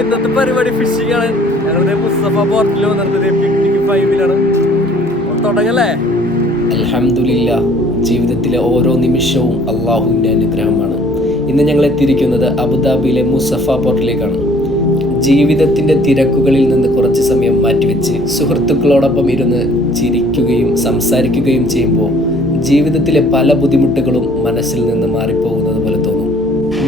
ഇന്നത്തെ പരിപാടി ഫിഷിംഗ് ആണ്. ഞങ്ങളുടെ മുസ്തഫ പോർട്ടിൽ വന്നിരുന്നത് പിക്നിക് 5-ലാണ്. തുടങ്ങല്ലേ? അൽഹംദുലില്ലാ, ജീവിതത്തിലെ ഓരോ നിമിഷവും അള്ളാഹുവിൻ്റെ അനുഗ്രഹമാണ്. ഇന്ന് ഞങ്ങൾ എത്തിയിരിക്കുന്നത് അബുദാബിയിലെ മുസഫ പോർട്ടിലേക്കാണ്. ജീവിതത്തിൻ്റെ തിരക്കുകളിൽ നിന്ന് കുറച്ച് സമയം മാറ്റിവെച്ച് സുഹൃത്തുക്കളോടൊപ്പം ഇരുന്ന് ചിരിക്കുകയും സംസാരിക്കുകയും ചെയ്യുമ്പോൾ ജീവിതത്തിലെ പല ബുദ്ധിമുട്ടുകളും മനസ്സിൽ നിന്ന് മാറിപ്പോകുന്നത് പോലെ തോന്നും.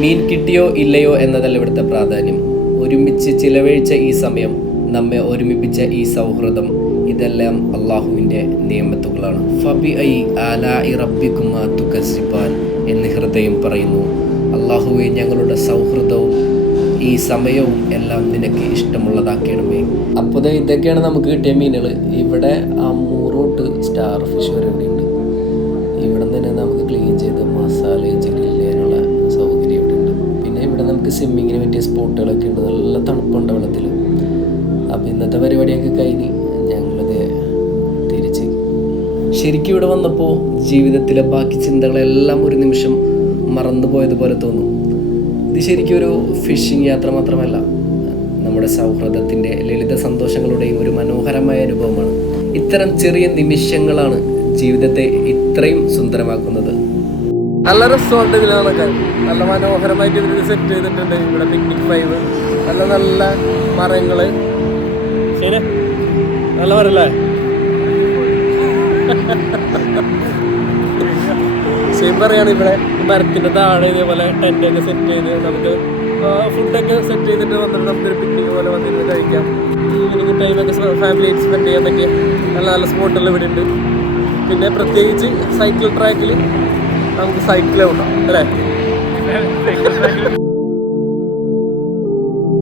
മീൻ കിട്ടിയോ ഇല്ലയോ എന്നതല്ല ഇവിടുത്തെ പ്രാധാന്യം. ഒരുമിച്ച് ചിലവഴിച്ച ഈ സമയം, നമ്മെ ഒരുമിപ്പിച്ച ഈ സൗഹൃദം, ഇതെല്ലാം അള്ളാഹുവിൻ്റെ നിയമത്തുകളാണ്. ഫബി ഐ ആലാഇ റബ്ബിക്കുമാ തുകസ്സിബാൻ എന്ന് ഹൃദയം പറയുന്നു. അള്ളാഹുവെ, ഞങ്ങളുടെ സൗഹൃദവും ഈ സമയവും എല്ലാം നിനക്ക് ഇഷ്ടമുള്ളതാക്കണമേ. അപ്പോൾ ഇതൊക്കെയാണ് നമുക്ക് കിട്ടിയ മീനുകൾ. ഇവിടെ അമ്മൂറോട്ട് സ്റ്റാർ ഫിഷ് വരെ ഇവിടെയുണ്ട്. ഇവിടെ തന്നെ നമുക്ക് ക്ലീൻ ചെയ്ത് മസാല ചെയ്യാനുള്ള സൗകര്യം ഇവിടെ ഉണ്ട്. പിന്നെ ഇവിടെ നമുക്ക് സ്വിമ്മിങ്ങിന് പറ്റിയ സ്പോട്ടുകളൊക്കെ ഉണ്ട്. നല്ല തണുപ്പുണ്ട് വെള്ളത്തിൽ. അപ്പോൾ ഇന്നത്തെ പരിപാടിയൊക്കെ കഴിഞ്ഞ് ഞങ്ങളിത് തിരിച്ച് ശരിക്കും ഇവിടെ വന്നപ്പോൾ ജീവിതത്തിലെ ബാക്കി ചിന്തകളെല്ലാം ഒരു നിമിഷം മറന്നുപോയതുപോലെ തോന്നും. ഇത് ശരിക്കും ഒരു ഫിഷിംഗ് യാത്ര മാത്രമല്ല, നമ്മുടെ സൗഹൃദത്തിൻ്റെ ലളിത സന്തോഷങ്ങളുടെയും ഒരു മനോഹരമായ അനുഭവമാണ്. ഇത്തരം ചെറിയ നിമിഷങ്ങളാണ് ജീവിതത്തെ ഇത്രയും സുന്ദരമാക്കുന്നത്. നല്ല റിസോർട്ട് ഇതിലൊക്കെ നല്ല മനോഹരമായിട്ട് ഇതിൽ സെറ്റ് ചെയ്തിട്ടുണ്ട്. ഇവിടെ പിക്നിക് 5 നല്ല നല്ല മരങ്ങള്. ശരി, നല്ല മരല്ലേ? സെയിം പറയാണ്. ഇവിടെ മരത്തിൻ്റെ താഴെ ഇതേപോലെ ടെൻ്റൊക്കെ സെറ്റ് ചെയ്ത് നമുക്ക് ഫുഡൊക്കെ സെറ്റ് ചെയ്തിട്ട് വന്നിട്ട് നമുക്കൊരു പിക്നിക് പോലെ വന്നിരുന്ന് കഴിക്കാം. ഈവനിങ് ടൈമൊക്കെ ഫാമിലി സ്പെൻഡ് ചെയ്യാൻ പറ്റിയ നല്ല നല്ല സ്പോട്ടുകൾ ഇവിടെ ഉണ്ട്. പിന്നെ പ്രത്യേകിച്ച് സൈക്കിൾ ട്രാക്കിൽ നമുക്ക് സൈക്കിൾ ഓടാം അല്ലേ?